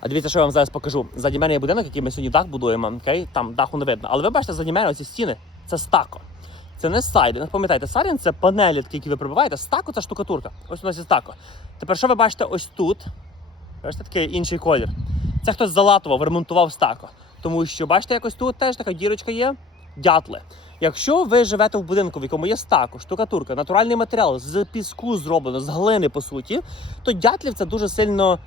А дивіться, що я вам зараз покажу. Заді мене є будинок, який ми сьогодні дах будуємо. Окей? Там даху не видно. Але ви бачите, заді мене оці стіни це стако. Це не сайдинг. Пам'ятаєте, сайдинг це панелі, такі, які ви прибиваєте. Стако це штукатурка. Ось у нас є стако. Тепер що ви бачите ось тут? Бачите, такий інший колір. Це хтось залатував, ремонтував стако. Тому що, бачите, якось тут теж така дірочка є. Дятли. Якщо ви живете в будинку, в якому є стако, штукатурка, натуральний матеріал з піску зроблено, з глини, по суті, то дятлів це дуже сильно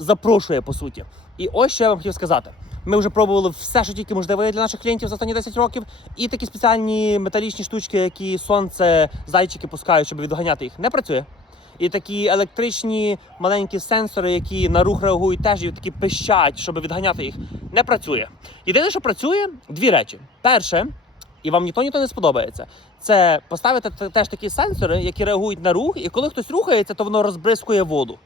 запрошує, по суті. І ось що я вам хотів сказати. Ми вже пробували все, що тільки можливо для наших клієнтів за останні 10 років. І такі спеціальні металічні штучки, які сонце, зайчики пускають, щоб відганяти їх, не працює. І такі електричні маленькі сенсори, які на рух реагують, теж і такі пищать, щоб відганяти їх, не працює. Єдине, що працює, дві речі. Перше, і вам ніхто ніхто не сподобається. Це поставити теж такі сенсори, які реагують на рух, і коли хтось рухається, то воно розбризкує воду.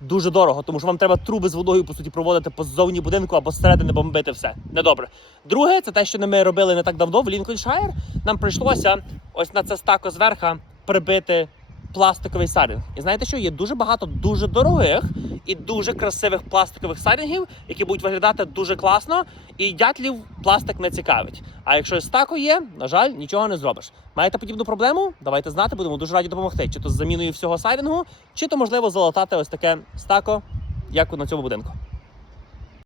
Дуже дорого, тому що вам треба труби з водою по суті проводити позовні будинку або зсередини бомбити все. Недобре. Друге, це те, що ми робили не так давно в Лінкольншайр. Нам прийшлося ось на це стако зверха прибити пластиковий сарінг. І знаєте що? Є дуже багато дуже дорогих і дуже красивих пластикових сарінгів, які будуть виглядати дуже класно, і дятлів пластик не цікавить. А якщо стако є, на жаль, нічого не зробиш. Маєте подібну проблему? Давайте знати, будемо дуже раді допомогти. Чи то з заміною всього сайдингу, чи то можливо залатати ось таке стако, як на цьому будинку.